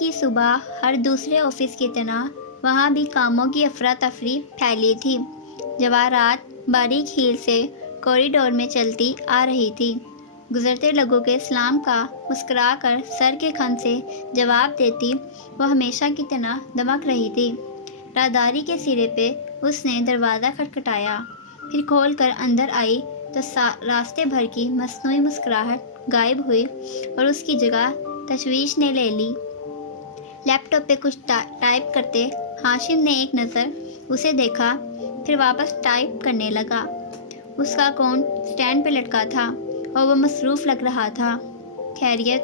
کی صبح ہر دوسرے آفس کی طرح وہاں بھی کاموں کی افراتفری پھیلی تھی۔ جواہرات باریک ہیل سے کوریڈور میں چلتی آ رہی تھی۔ گزرتے لوگوں کے سلام کا مسکرا کر سر کے کھن سے جواب دیتی وہ ہمیشہ کی طرح دمک رہی تھی۔ راہداری کے سرے پہ اس نے دروازہ کھٹکھٹایا، پھر کھول کر اندر آئی تو راستے بھر کی مصنوعی مسکراہٹ غائب ہوئی اور اس کی جگہ تشویش نے لے لی۔ لیپ ٹاپ پہ کچھ ٹائپ کرتے ہاشم نے ایک نظر اسے دیکھا، پھر واپس ٹائپ کرنے لگا۔ اس کا فون سٹینڈ پہ لٹکا تھا اور وہ مصروف لگ رہا تھا۔ خیریت؟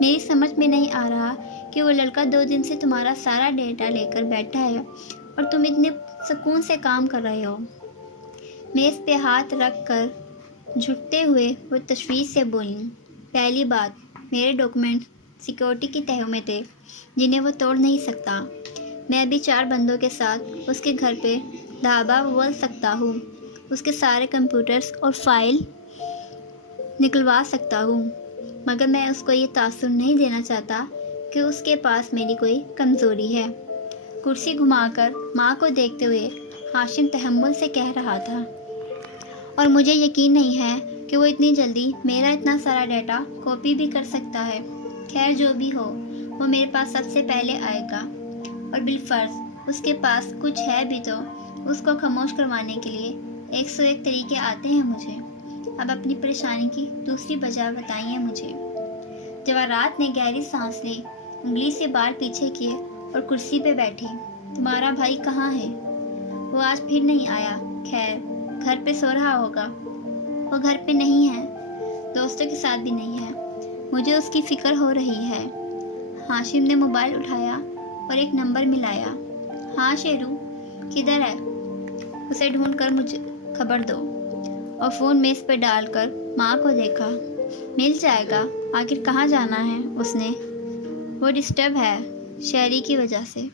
میری سمجھ میں نہیں آ رہا کہ وہ لڑکا 2 دن سے تمہارا سارا ڈیٹا لے کر بیٹھا ہے اور تم اتنے سکون سے کام کر رہے ہو۔ میز پہ ہاتھ رکھ کر جھکتے ہوئے وہ تشویش سے بولی، پہلی بات، میرے ڈاکومنٹ سیکیورٹی کی تہوں میں تھے جنہیں وہ توڑ نہیں سکتا۔ میں ابھی 4 بندوں کے ساتھ اس کے گھر پہ دھاوا بول سکتا ہوں، اس کے سارے کمپیوٹرز اور فائل نکلوا سکتا ہوں، مگر میں اس کو یہ تاثر نہیں دینا چاہتا کہ اس کے پاس میری کوئی کمزوری ہے۔ کرسی گھما کر ماں کو دیکھتے ہوئے ہاشم تحمل سے کہہ رہا تھا، اور مجھے یقین نہیں ہے کہ وہ اتنی جلدی میرا اتنا سارا ڈیٹا کاپی بھی کر سکتا ہے۔ خیر جو بھی ہو، وہ میرے پاس سب سے پہلے آئے گا، اور بالفرض اس کے پاس کچھ ہے بھی تو اس کو خاموش کروانے کے لیے 101 طریقے آتے ہیں مجھے۔ اب اپنی پریشانی کی دوسری وجہ بتائیے مجھے۔ جواہرات نے گہری سانس لی، انگلی سے بال پیچھے کیے اور کرسی پہ بیٹھی۔ تمہارا بھائی کہاں ہے؟ وہ آج پھر نہیں آیا۔ خیر، گھر پہ سو رہا ہوگا۔ وہ گھر پہ نہیں ہے، دوستوں کے ساتھ بھی نہیں ہے، مجھے اس کی فکر ہو رہی ہے۔ ہاشم نے موبائل اٹھایا اور ایک نمبر ملایا۔ ہاں شیرو، کدھر ہے؟ اسے ڈھونڈ کر مجھے خبر دو۔ اور فون میز پہ ڈال کر ماں کو دیکھا۔ مل جائے گا، آخر کہاں جانا ہے اس نے؟ وہ ڈسٹرب ہے شہری کی وجہ سے،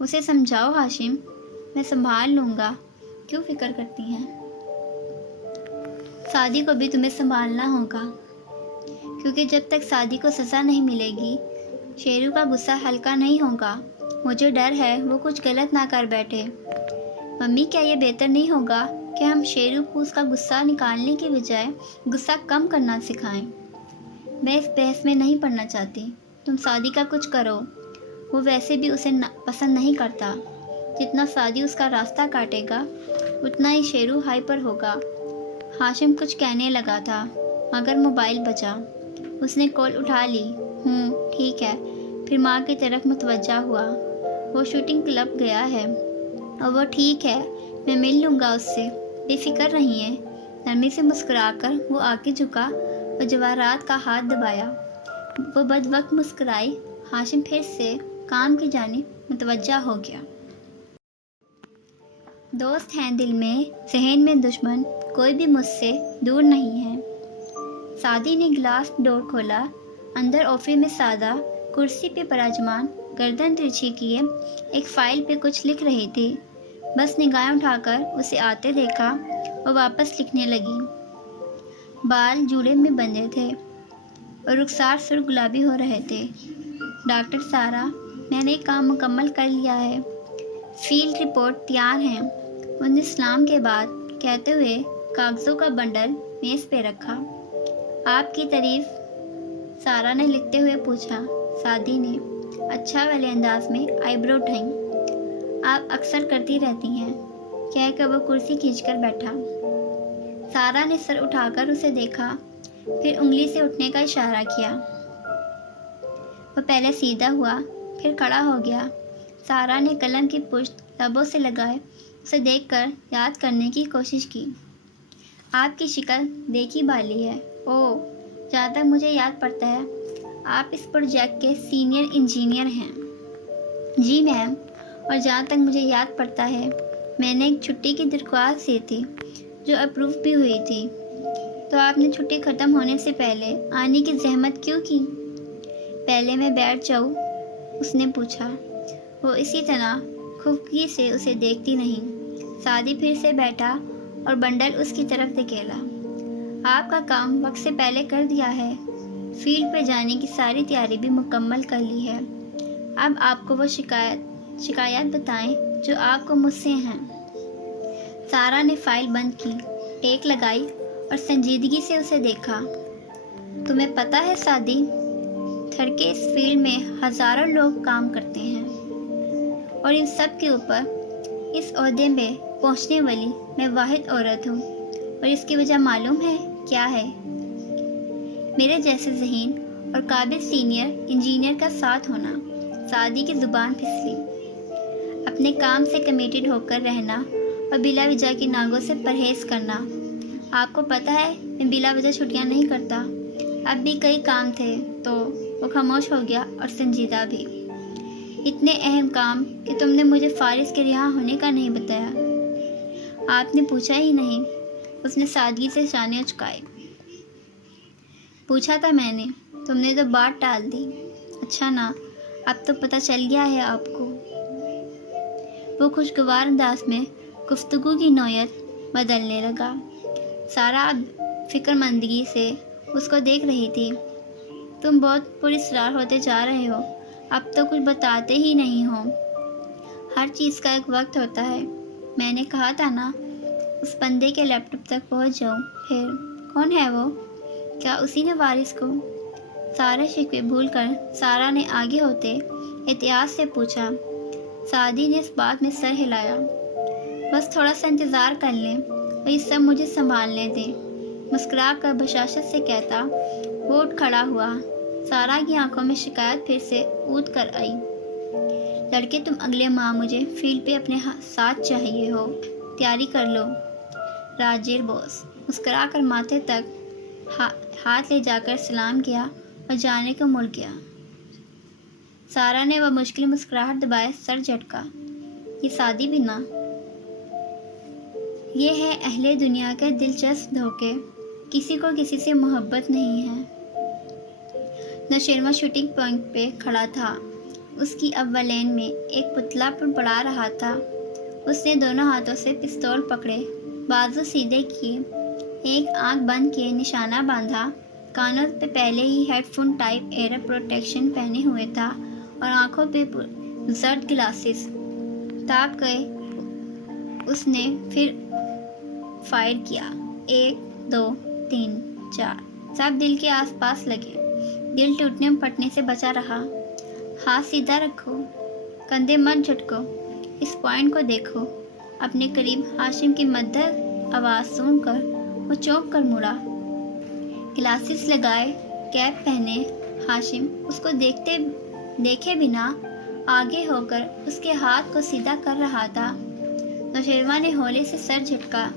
اسے سمجھاؤ ہاشم، میں سنبھال لوں گا۔ کیوں فکر کرتی ہیں؟ سعدی کو بھی تمہیں سنبھالنا ہوگا، کیونکہ جب تک سعدی کو سزا نہیں ملے گی شیرو کا غصہ ہلکا نہیں ہوگا۔ مجھے ڈر ہے وہ کچھ غلط نہ کر بیٹھے۔ ممی، کیا یہ بہتر نہیں ہوگا کہ ہم شیرو کو اس کا غصہ نکالنے کی بجائے غصہ کم کرنا سکھائیں؟ میں اس بحث میں نہیں پڑنا چاہتی، تم سعدی کا کچھ کرو۔ وہ ویسے بھی اسے پسند نہیں کرتا۔ جتنا سعدی اس کا راستہ کاٹے گا اتنا ہی شیرو ہائپر ہوگا۔ ہاشم کچھ کہنے لگا تھا مگر موبائل بجا۔ اس نے کال اٹھا لی۔ ٹھیک ہے، پھر ماں کی طرف متوجہ ہوا۔ وہ شوٹنگ کلب گیا ہے اور وہ ٹھیک ہے، میں مل لوں گا اس سے، بے فکر رہیے۔ نرمی سے مسکرا کر وہ آگے جھکا اور جواہرات کا ہاتھ دبایا۔ وہ بد وقت مسکرائی۔ ہاشم پھر سے کام کی جانب متوجہ ہو گیا۔ دوست ہیں دل میں، ذہن میں دشمن، کوئی بھی مجھ سے دور نہیں ہے۔ سعدی نے گلاس ڈور کھولا۔ اندر آفس میں سادہ کرسی پہ براجمان، گردن ترچھی کیے ایک فائل پہ کچھ لکھ رہی تھی۔ بس نگاہیں اٹھا کر اسے آتے دیکھا اور واپس لکھنے لگی۔ بال جوڑے میں بندھے تھے اور رخسار سرخ گلابی ہو رہے تھے۔ ڈاکٹر سارا، میں نے کام مکمل کر لیا ہے، فیلڈ رپورٹ تیار ہے۔ اس نے سلام کے بعد کہتے ہوئے کاغذوں کا بنڈل میز پہ رکھا۔ آپ کی تعریف؟ سارا نے لکھتے ہوئے پوچھا۔ سعدی نے اچھا والے انداز میں آئی برو اٹھائیں۔ آپ اکثر کرتی رہتی ہیں، کہہ کر وہ کرسی کھینچ کر بیٹھا۔ سارا نے سر اٹھا کر اسے دیکھا، پھر انگلی سے اٹھنے کا اشارہ کیا۔ وہ پہلے سیدھا ہوا، پھر کھڑا ہو گیا۔ سارا نے قلم کی پشت لبوں سے لگائے اسے دیکھ کر یاد کرنے کی کوشش کی۔ آپ کی شکل دیکھی بالی ہے۔ اوہ، جہاں تک مجھے یاد پڑتا ہے آپ اس پروجیکٹ کے سینئر انجینئر ہیں۔ جی میم، اور جہاں تک مجھے یاد پڑتا ہے میں نے ایک چھٹی کی درخواست دی تھی جو اپروو بھی ہوئی تھی، تو آپ نے چھٹی ختم ہونے سے پہلے آنے کی زحمت کیوں کی؟ پہلے میں بیٹھ جاؤں؟ اس نے پوچھا۔ وہ اسی طرح خفگی سے اسے دیکھتی نہیں۔ سعدی پھر سے بیٹھا اور بنڈل اس کی طرف دھکیلا۔ آپ کا کام وقت سے پہلے کر دیا ہے، فیلڈ پہ جانے کی ساری تیاری بھی مکمل کر لی ہے۔ اب آپ کو وہ شکایات بتائیں جو آپ کو مجھ سے ہیں۔ سارا نے فائل بند کی، ٹیک لگائی اور سنجیدگی سے اسے دیکھا۔ تمہیں پتہ ہے سعدی، تھر کے اس فیلڈ میں ہزاروں لوگ کام کرتے ہیں اور ان سب کے اوپر اس عہدے میں پہنچنے والی میں واحد عورت ہوں، اور اس کی وجہ معلوم ہے کیا ہے؟ میرے جیسے ذہین اور قابل سینئر انجینئر کا ساتھ ہونا۔ سعدی کی زبان پھسلی۔ اپنے کام سے کمیٹڈ ہو کر رہنا اور بلا وجہ کی ناگوں سے پرہیز کرنا۔ آپ کو پتہ ہے میں بلا وجہ چھٹیاں نہیں کرتا۔ اب بھی کئی کام تھے تو وہ خاموش ہو گیا، اور سنجیدہ بھی۔ اتنے اہم کام کہ تم نے مجھے فارس کے رہا ہونے کا نہیں بتایا۔ آپ نے پوچھا ہی نہیں۔ اس نے سادگی سے شانے اچکائے۔ پوچھا تھا میں نے، تم نے تو بات ٹال دی۔ اچھا نا، اب تو پتہ چل گیا ہے آپ کو۔ وہ خوشگوار انداز میں گفتگو کی نوعیت بدلنے لگا۔ سارا اب فکر مندگی سے اس کو دیکھ رہی تھی۔ تم بہت پراسرار ہوتے جا رہے ہو، اب تو کچھ بتاتے ہی نہیں ہو۔ ہر چیز کا ایک وقت ہوتا ہے۔ میں نے کہا تھا نا، اس بندے کے لیپ ٹاپ تک پہنچ جاؤ۔ پھر کون ہے وہ؟ کیا اسی نے وارث کو؟ سارے شکوے بھول کر سارا نے آگے ہوتے احتیاط سے پوچھا۔ سعدی نے اس بات میں سر ہلایا۔ بس تھوڑا سا انتظار کر لیں اور یہ سب مجھے سنبھالنے دیں، مسکرا کر بشاشت سے کہتا وہ اٹھ کھڑا ہوا۔ سارا کی آنکھوں میں شکایت پھر سے اود کر آئی۔ لڑکے، تم اگلے ماہ مجھے فیلڈ پہ اپنے ساتھ چاہیے ہو، تیاری کر لو۔ راجر بوس مسکرا کر ماتھے تک ہاتھ لے جا کر سلام کیا اور جانے کو مڑ گیا۔ سارا نے وہ مشکل مسکراہٹ دبائے سر جھٹکا۔ یہ سعدی بھی نہ۔ یہ ہے اہل دنیا کے دلچسپ دھوکے، کسی کو کسی سے محبت نہیں ہے۔ نوشیروان شوٹنگ پوائنٹ پہ کھڑا تھا۔ اس کی اول لین میں ایک پتلا پر پڑا رہا تھا۔ اس نے دونوں ہاتھوں سے پستول پکڑے، بازو سیدھے کیے، ایک آنکھ بند کیے نشانہ باندھا، کانوں پہ پہلے ہی headphone type ear protection پہنے ہوئے تھا اور آنکھوں پہ زرد گلاسز۔ تاک کے اس نے پھر فائر کیا۔ 1 2 3 4 سب دل کے آس پاس لگے۔ دل ٹوٹنے پھٹنے سے بچا رہا۔ ہاتھ سیدھا رکھو، کندھے مت جھٹکو، اس پوائنٹ کو دیکھو۔ اپنے قریب ہاشم کی مدھر آواز سن کر وہ چونک کر مڑا۔ گلاسز لگائے، کیپ پہنے ہاشم اس کو دیکھے بنا آگے ہو کر اس کے ہاتھ کو سیدھا کر رہا تھا۔ نوشیروان نے ہولے سے سر جھٹکا،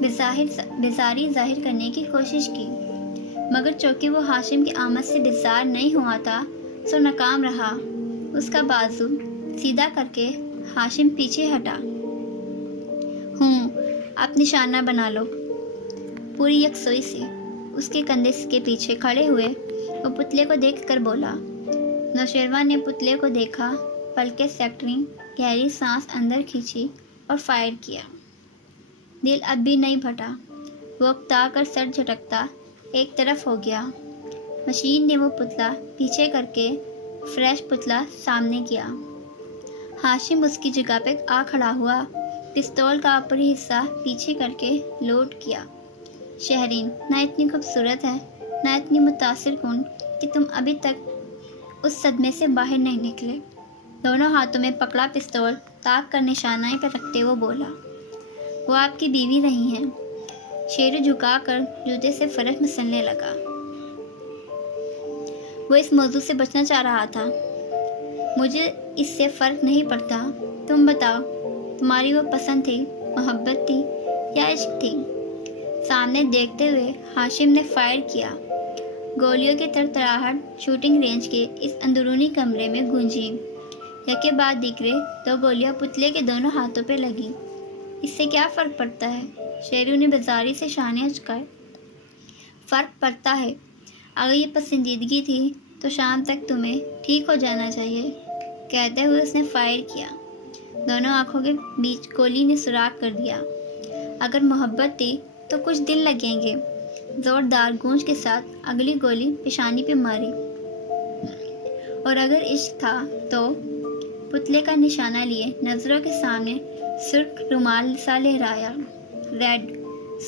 بیزاری ظاہر کرنے کی کوشش کی، مگر چونکہ وہ ہاشم کی آمد سے بیزار نہیں ہوا تھا سو ناکام رہا۔ اس کا بازو سیدھا کر کے ہاشم پیچھے ہٹا۔ اب نشانہ بنا لو۔ پوری یکسوئی سے اس کے کندھے کے پیچھے کھڑے ہوئے وہ پتلے کو دیکھ کر بولا۔ نوشیروان نے پتلے کو دیکھا، پلکیں سیکٹری، گہری سانس اندر کھینچی اور فائر کیا۔ دل اب بھی نہیں پھٹا۔ وہ اکتا کر سر جھٹکتا ایک طرف ہو گیا۔ مشین نے وہ پتلا پیچھے کر کے فریش پتلا سامنے کیا۔ ہاشم اس کی جگہ پہ آ کھڑا ہوا، پستول کا اوپری حصہ پیچھے کر کے لوڈ کیا۔ شہرین نہ اتنی خوبصورت ہے، نہ اتنی متاثر کن کہ تم ابھی تک اس صدمے سے باہر نہیں نکلے۔ دونوں ہاتھوں میں پکڑا پستول تاک کر نشانہ پہ رکھتے وہ بولا۔ وہ آپ کی بیوی رہی ہیں۔ شیرو جھکا کر جوتے سے فرش مسلنے لگا۔ وہ اس موضوع سے بچنا چاہ رہا تھا۔ مجھے اس سے فرق نہیں پڑتا، تم بتاؤ، تمہاری وہ پسند تھی، محبت تھی یا عشق تھی؟ سامنے دیکھتے ہوئے ہاشم نے فائر کیا۔ گولیوں کی تڑتڑاہٹ شوٹنگ رینج کے اس اندرونی کمرے میں گونجی۔ یکے بعد دیگرے 2 گولیاں پتلے کے دونوں ہاتھوں پہ لگی۔ اس سے کیا فرق پڑتا ہے؟ شیرو نے بیزاری سے شانے اچکائے۔ فرق پڑتا ہے۔ اگر یہ پسندیدگی تھی تو شام تک تمہیں ٹھیک ہو جانا چاہیے۔ کہتے ہوئے اس نے فائر کیا۔ دونوں آنکھوں کے بیچ گولی نے سوراخ کر دیا۔ اگر محبت تھی تو کچھ دن لگیں گے۔ زوردار گونج کے ساتھ اگلی گولی پیشانی پہ ماری اور اگر عشق تھا تو پتلے کا نشانہ لیے نظروں کے سامنے سرخ رومال سا لہرایا۔ ریڈ،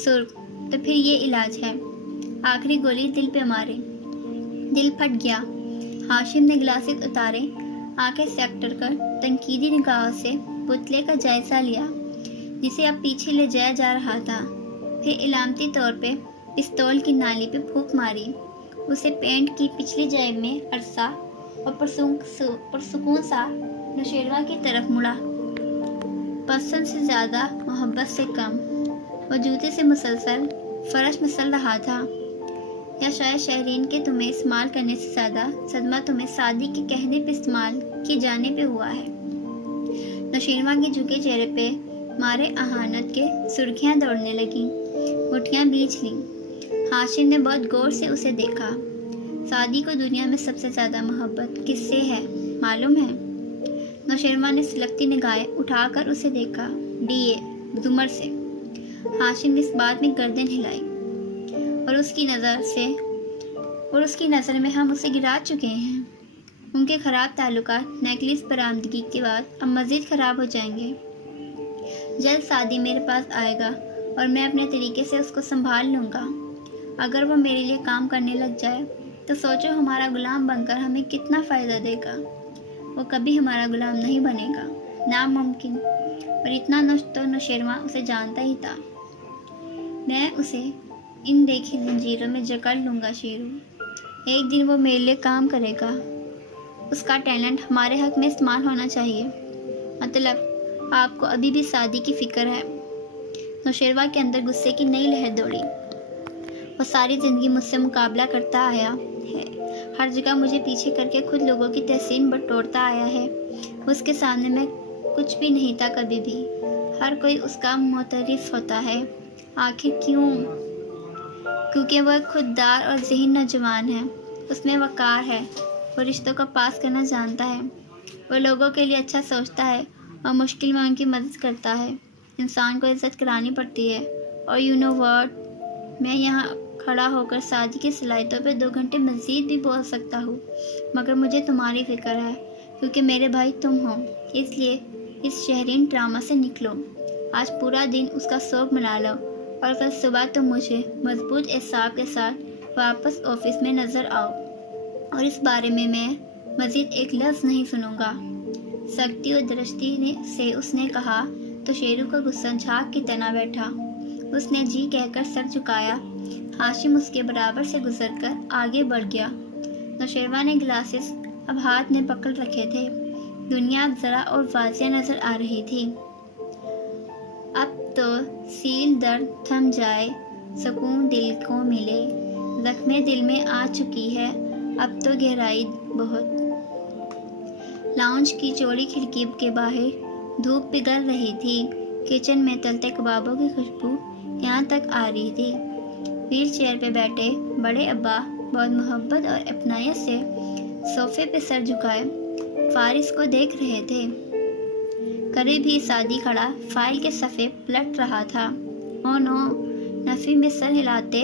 سرخ، تو پھر یہ علاج ہے۔ آخری گولی دل پہ مارے۔ دل پھٹ گیا۔ ہاشم نے گلاسز اتارے، آنکھیں سیکٹر کر تنقیدی نگاہوں سے پتلے کا جائزہ لیا جسے اب پیچھے لے جایا جا رہا تھا۔ پھر علامتی طور پہ پستول کی نالی پہ پھونک ماری۔ اسے پینٹ کی پچھلی جیب میں عرصہ اور پرسکون سا نوشیروان کی طرف مڑا۔ پسند سے زیادہ، محبت سے کم۔ وہ جوتے سے مسلسل فرش مسل رہا تھا۔ یا شاید شہرین کے تمہیں استعمال کرنے سے زیادہ صدمہ تمہیں سعدی کے کہنے پہ استعمال کیے جانے پہ ہوا ہے۔ نوشیروان کے جھکے چہرے پہ مارے اہانت کے سرخیاں دوڑنے لگیں، مٹھیاں بیچ لیں۔ ہاشم نے بہت غور سے اسے دیکھا۔ سعدی کو دنیا میں سب سے زیادہ محبت کس سے ہے معلوم ہے؟ نوشیروان نے سلگتی نگاہیں اٹھا کر اسے دیکھا۔ ڈی.اے. زمر سے۔ ہاشم نے اس بات میں گردن ہلائی۔ اور اس کی نظر میں ہم اسے گرا چکے ہیں۔ ان کے خراب تعلقات نیکلس برآمدگی کے بعد اب مزید خراب ہو جائیں گے۔ جلد سعدی میرے پاس آئے گا اور میں اپنے طریقے سے اس کو سنبھال لوں گا۔ اگر وہ میرے لیے کام کرنے لگ جائے تو سوچو ہمارا غلام بن کر ہمیں کتنا فائدہ دے گا۔ وہ کبھی ہمارا غلام نہیں بنے گا، ناممکن۔ اور اتنا تو نوشیروان اسے جانتا ہی تھا۔ میں اسے ان دیکھی زنجیروں میں جکڑ لوں گا شیرو۔ ایک دن وہ میرے لیے کام کرے گا۔ اس کا ٹیلنٹ ہمارے حق میں استعمال ہونا چاہیے۔ مطلب آپ کو ابھی بھی سعدی کی فکر ہے؟ نوشیروان کے اندر غصے کی نئی لہر دوڑی۔ وہ ساری زندگی مجھ سے مقابلہ کرتا آیا ہے، ہر جگہ مجھے پیچھے کر کے خود لوگوں کی تحسین بٹورتا آیا ہے۔ اس کے سامنے میں کچھ بھی نہیں تھا کبھی بھی۔ ہر کوئی اس کا معترف ہوتا ہے۔ آخر کیوں؟ کیونکہ وہ ایک خوددار اور ذہین نوجوان ہے۔ اس میں وقار ہے۔ وہ رشتوں کا پاس کرنا جانتا ہے۔ وہ لوگوں کے لیے اچھا سوچتا ہے اور مشکل میں ان کی مدد کرتا ہے۔ انسان کو عزت کرانی پڑتی ہے۔ اور یو نو واٹ، میں یہاں کھڑا ہو کر سعدی کی صلاحیتوں پہ 2 گھنٹے مزید بھی بول سکتا ہوں، مگر مجھے تمہاری فکر ہے کیونکہ میرے بھائی تم ہو۔ اس لیے اس شہرین ڈرامہ سے نکلو۔ آج پورا دن اس کا سوگ منا لو اور کل صبح تم مجھے مضبوط اعصاب کے ساتھ واپس آفس میں نظر آؤ، اور اس بارے میں مزید ایک لفظ نہیں سنوں گا۔ سختی اور درستی سے اس نے کہا تو شیرو کا غصہ جھاگ کی طرح بیٹھا۔ اس نے جی کہہ کر سر جھکایا۔ ہاشم اس کے برابر سے گزر کر آگے بڑھ گیا۔ نوشیروان نے گلاسز اب ہاتھ میں پکڑ رکھے تھے۔ دنیا اب ذرا اور واضح نظر آ رہی تھی۔ اب تو سیل درد تھم جائے، سکون دل کو ملے، زخمیں دل میں آ چکی ہے، اب تو گہرائی بہت۔ لاؤنج کی چوڑی کھڑکی کے باہر دھوپ پگھل رہی تھی۔ کچن میں تلتے کبابوں کی خوشبو یہاں تک آ رہی تھی۔ ویل چیئر پہ بیٹھے بڑے ابا بہت محبت اور اپنائیت سے صوفے پہ سر جھکائے فارس کو دیکھ رہے تھے۔ قریب ہی سعدی کھڑا فائل کے صفحے پلٹ رہا تھا۔ او نو، نفی میں سر ہلاتے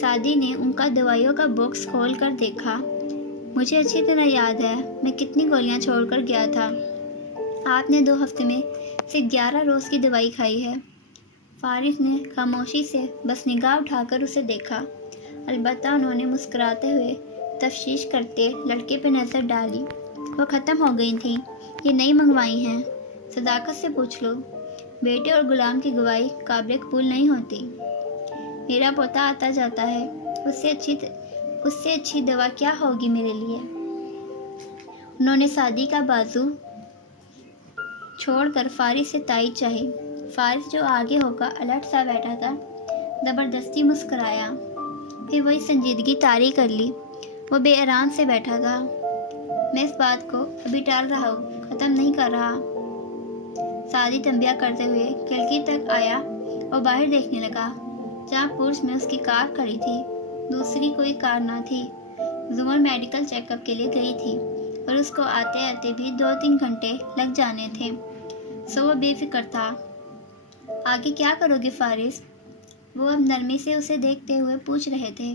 سعدی نے ان کا دوائیوں کا باکس کھول کر دیکھا۔ مجھے اچھی طرح یاد ہے میں کتنی گولیاں چھوڑ کر گیا تھا۔ آپ نے 2 ہفتے میں صرف 11 روز کی دوائی کھائی ہے۔ فارس نے خاموشی سے بس نگاہ اٹھا کر اسے دیکھا۔ البتہ انہوں نے مسکراتے ہوئے تفتیش کرتے لڑکے پہ نظر ڈالی۔ وہ ختم ہو گئی تھیں، یہ نئی منگوائی ہیں۔ صداقت سے پوچھ لو، بیٹے اور غلام کی گواہی قابل قبول نہیں ہوتی۔ میرا پوتا آتا جاتا ہے، اس سے اچھی دوا کیا ہوگی میرے لیے؟ انہوں نے سعدی کا بازو چھوڑ کر فارس سے تائید چاہی۔ فارس جو آگے ہو کر الرٹ سا بیٹھا تھا، زبردستی مسکرایا، پھر وہی سنجیدگی طاری کر لی۔ وہ بے آرام سے بیٹھا تھا۔ میں اس بات کو ابھی ٹال رہا ہوں، ختم نہیں کر رہا۔ سعدی تنبیہ کرتے ہوئے کھڑکی تک آیا اور باہر دیکھنے لگا، جہاں پورچ میں اس کی کار کھڑی تھی۔ دوسری کوئی کار نہ تھی۔ زمر میڈیکل چیک اپ کے لیے گئی تھی اور اس کو آتے آتے بھی 2-3 گھنٹے لگ جانے تھے، سو وہ بے فکر تھا۔ آگے کیا کرو گے فارس؟ وہ اب نرمی سے اسے دیکھتے ہوئے پوچھ رہے تھے۔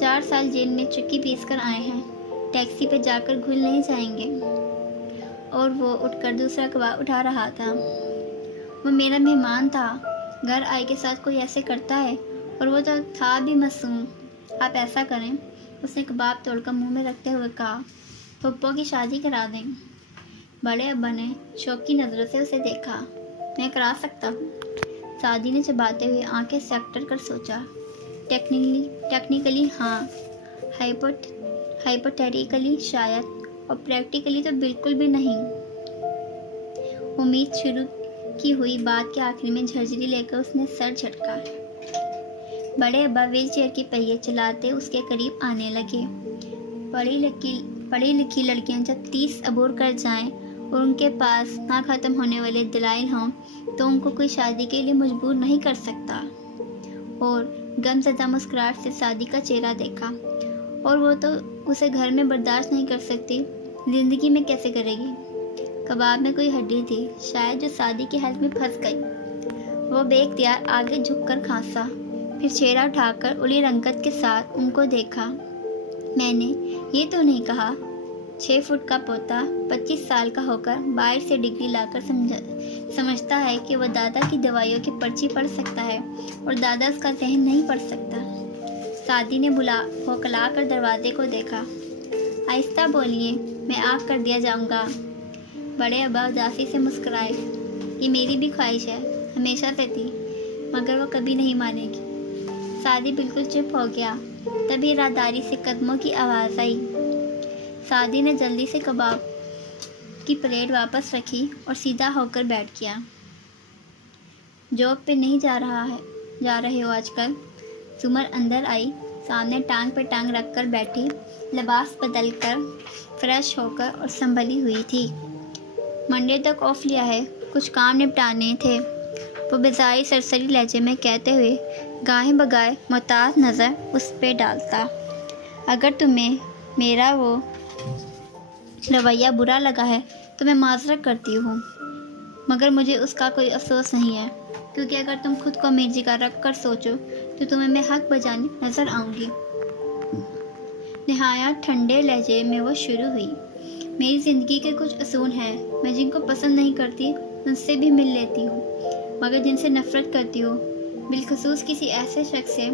4 سال جیل میں چکی پیس کر آئے ہیں، ٹیکسی پہ جا کر گھل نہیں جائیں گے۔ اور وہ اٹھ کر دوسرا کباب اٹھا رہا تھا۔ وہ میرا مہمان تھا، گھر آئے کے ساتھ کوئی ایسے کرتا ہے، اور وہ تو تھا بھی معصوم۔ آپ ایسا کریں، اس نے کباب توڑ کر منہ میں رکھتے ہوئے کہا، پھپھو کی شادی کرا دیں۔ بڑے ابا نے شوق کی نظروں سے اسے دیکھا۔ میں کرا سکتا ہوں؟ سعدی نے چباتے ہوئے آنکھیں سیکٹر کر سوچا۔ ٹیکنیکلی ہاں، ہائپوتھیٹیکلی شاید، اور پریکٹیکلی تو بالکل بھی نہیں۔ امید شروع کی ہوئی بات کے آخر میں جھرجھری لے کر اس نے سر جھٹکا۔ بڑے ابا ویل چیئر کے پہیے چلاتے اس کے قریب آنے لگے۔ پڑھی لکھی لڑکیاں جب 30 عبور کر جائیں اور ان کے پاس نہ ختم ہونے والے دلائل ہوں تو ان کو کوئی شادی کے لیے مجبور نہیں کر سکتا۔ اور غم زدہ مسکراہٹ سے سعدی کا چہرہ دیکھا۔ اور وہ تو اسے گھر میں برداشت نہیں کر سکتی، زندگی میں کیسے کرے گی؟ کباب میں کوئی ہڈی تھی شاید جو سعدی کے حلق میں پھنس گئی۔ وہ بے اختیار آگے جھک کر کھانسا، پھر چہرہ اٹھا کر الی رنگت کے ساتھ ان کو دیکھا۔ میں نے یہ تو نہیں کہا 6 فٹ کا پوتا 25 سال کا ہو کر باہر سے ڈگری لا کر سمجھتا ہے کہ وہ دادا کی دوائیوں کی پرچی پڑھ سکتا ہے اور دادا اس کا ذہن نہیں پڑھ سکتا۔ سعدی نے بھوکلا کر دروازے کو دیکھا۔ آہستہ بولیے، میں آنکھ کر دیا جاؤں گا۔ بڑے ابا اداسی سے مسکرائے۔ یہ میری بھی خواہش ہے، ہمیشہ سے تھی، مگر وہ کبھی نہیں مانے گی۔ سعدی بالکل چپ ہو گیا۔ تبھی راداری سے قدموں کی آواز آئی۔ سعدی نے جلدی سے کباب کی پلیٹ واپس رکھی اور سیدھا ہو کر بیٹھ گیا۔ جاب پہ نہیں جا رہے ہو آج کل؟ سمر اندر آئی، سامنے ٹانگ پہ ٹانگ رکھ کر بیٹھی، لباس بدل کر فریش ہو کر اور سنبھلی ہوئی تھی۔ منڈے تک آف لیا ہے، کچھ کام نپٹانے تھے، وہ بظاہر سرسری لہجے میں کہتے ہوئے گاہے بگائے محتاط نظر اس پہ ڈالتا۔ اگر تمہیں میرا وہ رویہ برا لگا ہے تو میں معذرت کرتی ہوں، مگر مجھے اس کا کوئی افسوس نہیں ہے، کیونکہ اگر تم خود کو میری جگہ رکھ کر سوچو تو تمہیں میں حق بجانے نظر آؤں گی۔ نہایت ٹھنڈے لہجے میں وہ شروع ہوئی۔ میری زندگی کے کچھ اصول ہیں، میں جن کو پسند نہیں کرتی ان سے بھی مل لیتی ہوں، مگر جن سے نفرت کرتی ہوں، بالخصوص کسی ایسے شخص سے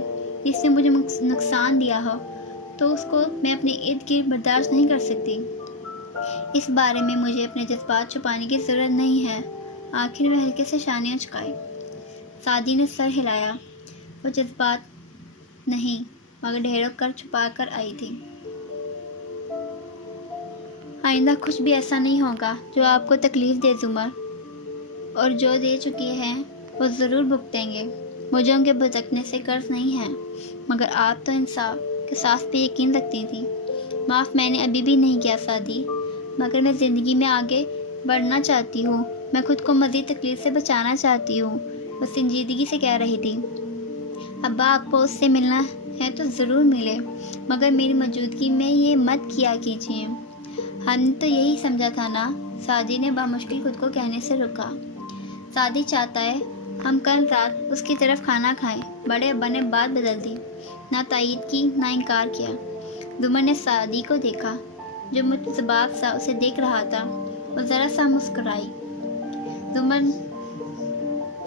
جس نے مجھے نقصان دیا ہو، تو اس کو میں اپنے ارد گرد برداشت نہیں کر سکتی۔ اس بارے میں مجھے اپنے جذبات چھپانے کی ضرورت نہیں ہے۔ آخر میں ہلکے سے شانے اچکائے۔ سعدی نے سر ہلایا۔ وہ جذبات نہیں، مگر ڈھیروں کر چھپا کر آئی تھی۔ آئندہ کچھ بھی ایسا نہیں ہوگا جو آپ کو تکلیف دے زمر، اور جو دے چکے ہیں وہ ضرور بھگتیں گے۔ مجھے ان کے بھٹکنے سے قرض نہیں ہے، مگر آپ تو انصاف کے ساتھ پہ یقین رکھتی تھی۔ معاف میں نے ابھی بھی نہیں کیا سعدی، مگر میں زندگی میں آگے بڑھنا چاہتی ہوں، میں خود کو مزید تکلیف سے بچانا چاہتی ہوں، وہ سنجیدگی سے کہہ رہی تھی۔ ابا آپ کو اس سے ملنا ہے تو ضرور ملے، مگر میری موجودگی میں یہ مت کیا کیجیے۔ ہم نے تو یہی سمجھا تھا نا، سعدی نے بامشکل خود کو کہنے سے رکا۔ سعدی چاہتا ہے ہم کل رات اس کی طرف کھانا کھائیں۔ بڑے ابا نے بات بدل دی، نہ تائید کی نہ انکار کیا۔ زمر نے سعدی کو دیکھا جو متضباب سا اسے دیکھ رہا تھا، وہ ذرا سا مسکرائی۔ زمر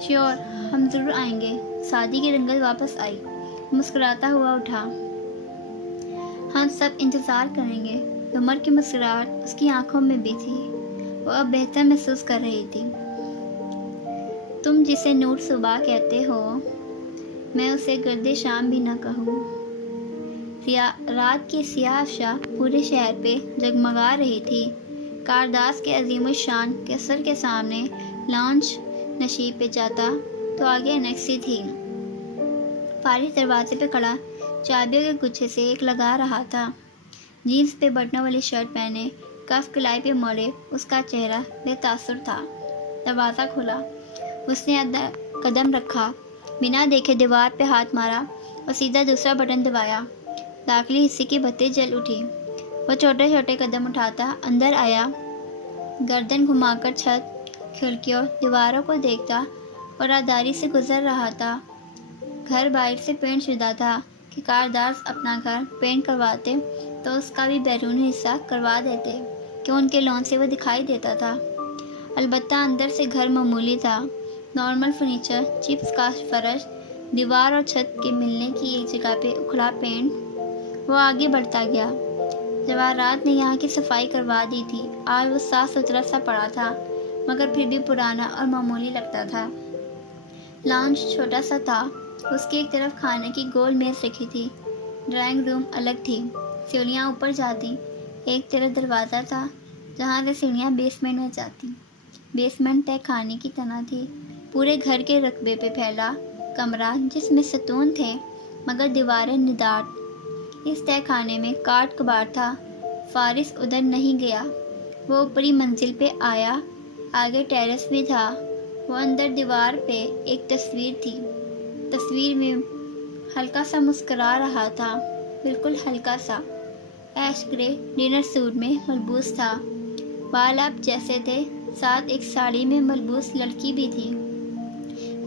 شیور، ہم ضرور آئیں گے۔ سعدی کی رنگت واپس آئی، مسکراتا ہوا اٹھا۔ ہم سب انتظار کریں گے۔ زمر کی مسکراہٹ اس کی آنکھوں میں بھی تھی، وہ اب بہتر محسوس کر رہی تھی۔ تم جسے نور صبح کہتے ہو، میں اسے گرد شام بھی نہ کہوں۔ رات کی سیاہ افشاں پورے شہر پہ جگمگا رہی تھی۔ کارداس کے عظیم الشان قصر کے سامنے لانچ نشیب پہ جاتا تو آگے انیکسی تھی۔ فارغ دروازے پہ کھڑا چابیوں کے گچھے سے ایک لگا رہا تھا۔ جینس پہ بٹنوں والی شرٹ پہنے، کف کلائی پہ موڑے، اس کا چہرہ بے تاثر تھا۔ دروازہ کھلا، اس نے آدھا قدم رکھا، بنا دیکھے دیوار پہ ہاتھ مارا اور سیدھا دوسرا بٹن دبایا۔ داخلی حصے کی بتی جل اٹھی۔ وہ چھوٹے چھوٹے قدم اٹھاتا اندر آیا، گردن گھما کر چھت، کھڑکیوں، دیواروں کو دیکھتا اور راداری سے گزر رہا تھا۔ گھر باہر سے پینٹ شدہ تھا، کہ کاردار اپنا گھر پینٹ کرواتے تو اس کا بھی بیرونی حصہ کروا دیتے کہ ان کے لون سے وہ دکھائی دیتا تھا۔ البتہ اندر سے گھر معمولی تھا، نارمل فرنیچر، چپس کا فرش، دیوار اور چھت کے ملنے کی ایک جگہ پہ اکھڑا پینٹ۔ وہ آگے بڑھتا گیا۔ جواہرات نے یہاں کی صفائی کروا دی تھی، آج وہ صاف ستھرا سا پڑا تھا مگر پھر بھی پرانا اور معمولی لگتا تھا۔ لاؤنج چھوٹا سا تھا، اس کی ایک طرف کھانے کی گول میز رکھی تھی، ڈرائنگ روم الگ تھی، سیڑھیاں اوپر جاتی، ایک طرف دروازہ تھا جہاں سے سیڑھیاں بیسمنٹ میں جاتی۔ بیسمنٹ تہ خانے کی طرح تھی، پورے گھر کے رقبے پہ پھیلا کمرہ جس میں ستون تھے مگر دیواریں ندارت۔ اس تہ خانے میں کاٹ کباڑ تھا۔ فارس ادھر نہیں گیا، وہ اوپری منزل پہ آیا، آگے ٹیرس بھی تھا۔ وہ اندر دیوار پہ ایک تصویر تھی، تصویر میں ہلکا سا مسکرا رہا تھا، بالکل ہلکا سا۔ ایش گرے ڈنر سوٹ میں ملبوس تھا، بال اب جیسے تھے، ساتھ ایک ساڑی میں ملبوس لڑکی بھی تھی،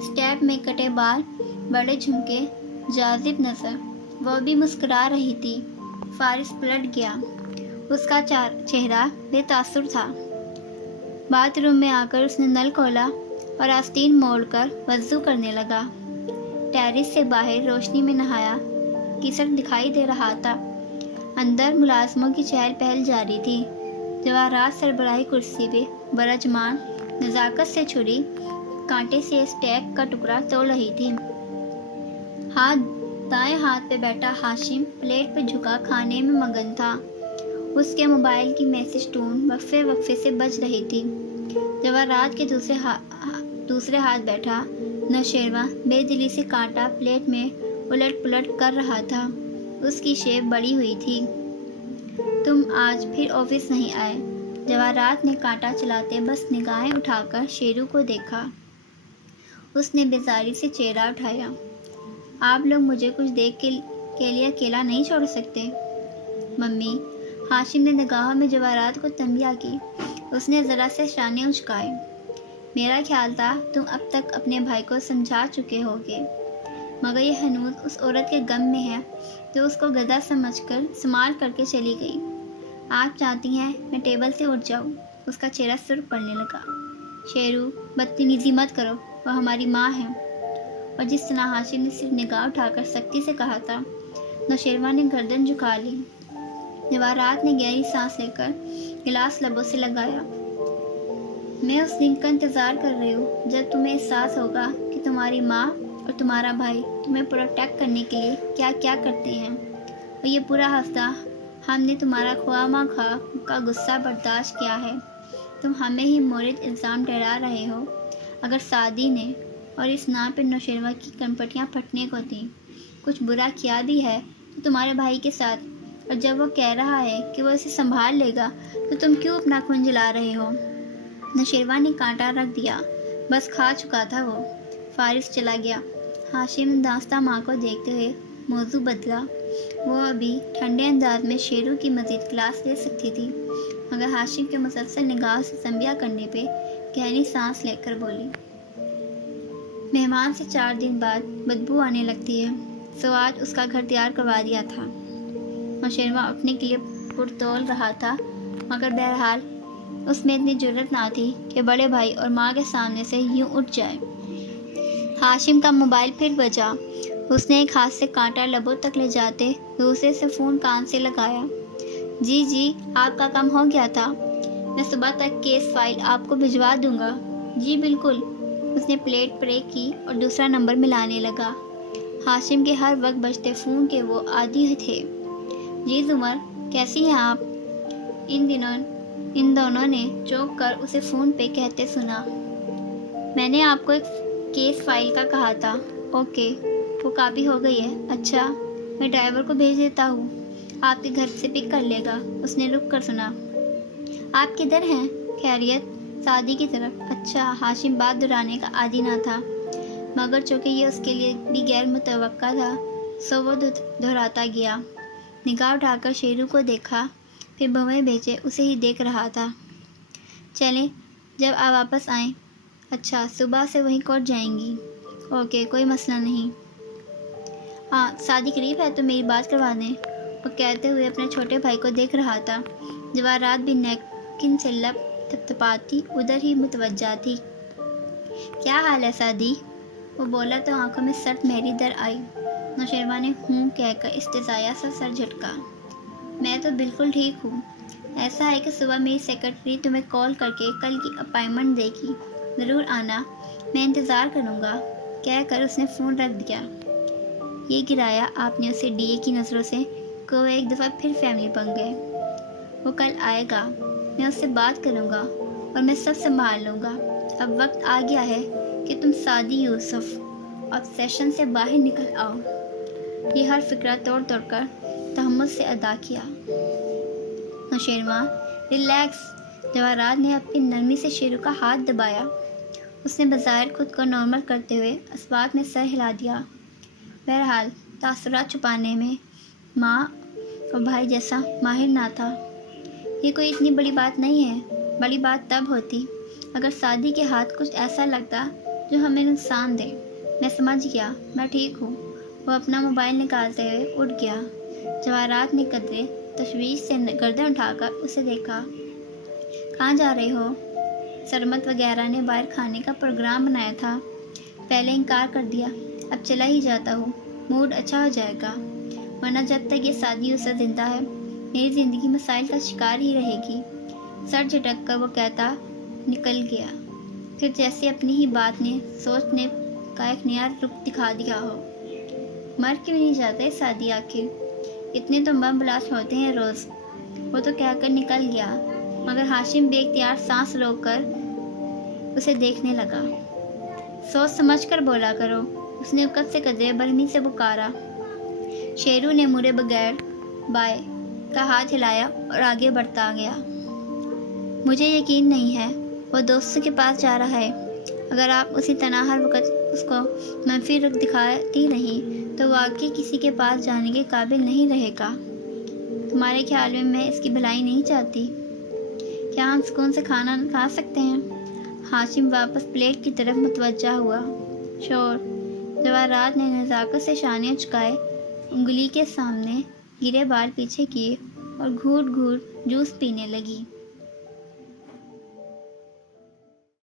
سٹیپ میں کٹے بال، بڑے جھمکے، جاذب نظر، وہ بھی مسکرا رہی تھی۔ فارس پلٹ گیا، اس کا چہرہ بے تاثر تھا۔ باتھ روم میں آ کر اس نے نل کھولا اور آستین موڑ کر وضو کرنے لگا۔ ٹیرس سے باہر روشنی میں نہایا کیسر دکھائی دے رہا تھا، اندر ملازموں کی چہل پہل جاری تھی۔ جواہرات سربراہی کرسی پہ برجمان نزاکت سے چھری کانٹے سے اسٹیک کا ٹکڑا توڑ رہی تھی۔ دائیں ہاتھ پہ بیٹھا ہاشم پلیٹ پہ جھکا کھانے میں مگن تھا، اس کے موبائل کی میسج ٹون وقفے وقفے سے بج رہی تھی۔ جواہرات کے دوسرے ہاتھ بیٹھا نوشیروان بے دلی سے کانٹا پلیٹ میں الٹ پلٹ کر رہا تھا، اس کی شیپ بڑی ہوئی تھی۔ تم آج پھر آفس نہیں آئے؟ جواہرات نے کانٹا چلاتے بس نگاہیں اٹھا کر شیرو کو دیکھا۔ اس نے بیزاری سے چہرہ اٹھایا۔ آپ لوگ مجھے کچھ دیکھ کے لیے اکیلا نہیں چھوڑ سکتے؟ ممی، ہاشم نے نگاہوں میں جواہرات کو تنبیہ کی۔ اس نے ذرا سے شانے اچکائے۔ میرا خیال تھا تم اب تک اپنے بھائی کو سمجھا چکے ہوگے، مگر یہ ہنوز اس عورت کے غم میں ہے جو اس کو گدھا سمجھ کر سمال کر کے چلی گئی۔ آپ چاہتی ہیں میں ٹیبل سے اٹھ جاؤں؟ اس کا چہرہ سرخ پڑنے لگا۔ شیرو، بدتمیزی مت کرو، وہ ہماری ماں ہے۔ اور جس طرح ہاشم نے صرف نگاہ اٹھا کر سختی سے کہا تھا، نوشیروان نے گردن جھکا لی۔ جواہرات نے گہری سانس لے کر گلاس لبوں سے لگایا۔ میں اس دن کا انتظار کر رہی ہوں جب تمہیں احساس ہوگا کہ تمہاری ماں اور تمہارا بھائی تمہیں پروٹیکٹ کرنے کے لیے کیا کیا کرتے ہیں، اور یہ پورا ہفتہ ہم نے تمہارا خواہ مخواہ کا غصہ برداشت کیا ہے۔ تم ہمیں ہی مورد الزام ٹھہرا رہے ہو۔ اگر سعدی نے اور اس نام پہ نوشیروان کی کنپٹیاں پھٹنے کو تھیں، کچھ برا کیا بھی ہے تو تمہارے بھائی کے ساتھ، اور جب وہ کہہ رہا ہے کہ وہ اسے سنبھال لے گا تو تم کیوں اپنا خون جلا رہے ہو؟ نوشیروان نے کانٹا رکھ دیا، بس کھا چکا تھا وہ۔ فارس چلا گیا۔ ہاشم نے دانستہ ماں کو دیکھتے ہوئے موضوع بدلا۔ وہ ابھی ٹھنڈے انداز میں شیرو کی مزید کلاس لے سکتی تھی، مگر ہاشم کے مسلسل نگاہ سے تنبیہ کرنے پہ گہری سانس لے کر بولی، مہمان سے 4 دن بعد بدبو آنے لگتی ہے، سو آج اس کا گھر تیار کروا دیا تھا۔ نوشیروان اٹھنے کے لیے پرتول رہا تھا، مگر بہرحال اس میں اتنی جرأت نہ تھی کہ بڑے بھائی اور ماں کے سامنے سے یوں اٹھ جائے۔ ہاشم کا موبائل پھر بجا۔ اس نے ایک ہاتھ سے کانٹا لبوں تک لے جاتے دوسرے سے فون کان سے لگایا۔ جی آپ کا کام ہو گیا تھا، میں صبح تک کیس فائل آپ کو بھجوا دوں گا۔ جی بالکل۔ اس نے پلیٹ پرے کی اور دوسرا نمبر ملانے لگا۔ ہاشم کے ہر وقت بجتے فون کے وہ عادی تھے۔ جی زمر، کیسی ہیں آپ؟ ان دونوں نے چونک کر اسے فون پہ کہتے سنا۔ میں نے آپ کو ایک کیس فائل کا کہا تھا۔ اوکے، وہ کاپی ہو گئی ہے؟ اچھا، میں ڈرائیور کو بھیج دیتا ہوں، آپ کے گھر سے پک کر لے گا۔ اس نے رک کر سنا۔ آپ کدھر ہیں؟ خیریت، سعدی کی طرف۔ اچھا۔ ہاشم بات دہرانے کا عادی نہ تھا، مگر چونکہ یہ اس کے لیے بھی غیر متوقع تھا سو وہ دہراتا گیا۔ نگاہ اٹھا کر شیرو کو دیکھا، پھر بھویں بھیجے اسے ہی دیکھ رہا تھا۔ چلیں جب آپ واپس آئیں۔ اچھا، صبح سے وہیں کوٹ جائیں گی؟ اوکے، کوئی مسئلہ نہیں۔ ہاں سعدی قریب ہے تو میری بات کروا دیں، وہ کہتے ہوئے اپنے چھوٹے بھائی کو دیکھ رہا تھا۔ جواہرات بھی نیپکن سے لب تھپتھپاتی ادھر ہی متوجہ تھی۔ کیا حال ہے سعدی؟ وہ بولا تو آنکھوں میں سرد مہری در آئی۔ نوشیروان نے ہوں کہہ کر استضاء سا سر جھٹکا۔ میں تو بالکل ٹھیک ہوں۔ ایسا ہے کہ صبح میری سیکرٹری تمہیں کال کر کے کل کی اپائنٹمنٹ دے گی، ضرور آنا، میں انتظار کروں گا، کہہ کر اس نے فون رکھ دیا۔ یہ گرایا آپ نے اسے ڈی اے کی نظروں سے کہ وہ ایک دفعہ پھر فیملی بن گئے۔ وہ کل آئے گا، میں اس سے بات کروں گا اور میں سب سنبھال لوں گا۔ اب وقت آ گیا ہے کہ تم سعدی یوسف آبسیشن سے باہر نکل آؤ۔ یہ ہر فکرہ توڑ توڑ کر تحمل سے ادا کیا۔ نوشیروان ریلیکس۔ جواہرات نے اپنی نرمی سے شیرو کا ہاتھ دبایا۔ اس نے بظاہر خود کو نارمل کرتے ہوئے اسبات میں سر ہلا دیا۔ بہرحال تاثرات چھپانے میں ماں اور بھائی جیسا ماہر نہ تھا۔ یہ کوئی اتنی بڑی بات نہیں ہے۔ بڑی بات تب ہوتی اگر سعدی کے ہاتھ کچھ ایسا لگتا جو ہمیں نقصان دے۔ میں سمجھ گیا، میں ٹھیک ہوں۔ وہ اپنا موبائل نکالتے ہوئے اٹھ گیا۔ جواہرات نے قدرے تشویش سے گردن اٹھا کر اسے دیکھا۔ کہاں جا رہے ہو؟ سرمت وغیرہ نے باہر کھانے کا پروگرام بنایا تھا، پہلے انکار کر دیا، اب چلا ہی جاتا ہوں، موڈ اچھا ہو جائے گا، ورنہ جب تک یہ سعدی یوسف زندہ ہے میری زندگی مسائل کا شکار ہی رہے گی۔ سر جھٹک کر وہ کہتا نکل گیا، پھر جیسے اپنی ہی بات نے سوچنے کا ایک نیا رخ دکھا دیا ہو۔ مر کیوں نہیں جاتا سعدی آخر؟ اتنے تو بم بلاسٹ ہوتے ہیں روز۔ وہ تو کہہ کر نکل گیا، مگر ہاشم بے اختیار سانس روک کر اسے دیکھنے لگا۔ سوچ سمجھ کر بولا کرو، اس نے وقت سے قدرے برہمی سے پکارا۔ شیرو نے مرے بغیر بائے کا ہاتھ ہلایا اور آگے بڑھتا گیا۔ مجھے یقین نہیں ہے وہ دوستوں کے پاس جا رہا ہے۔ اگر آپ اسی طرح ہر وقت اس کو منفی رخ دکھاتی رہیں تو واقعی کسی کے پاس جانے کے قابل نہیں رہے گا۔ تمہارے خیال میں اس کی بھلائی نہیں چاہتی؟ کیا ہم سکون سے کھانا کھا سکتے ہیں؟ ہاشم واپس پلیٹ کی طرف متوجہ ہوا۔ شور۔ جواہرات نے نزاکت سے شانے چکائے، انگلی کے سامنے گرے بال پیچھے کیے اور گھوٹ گھوٹ جوس پینے لگی۔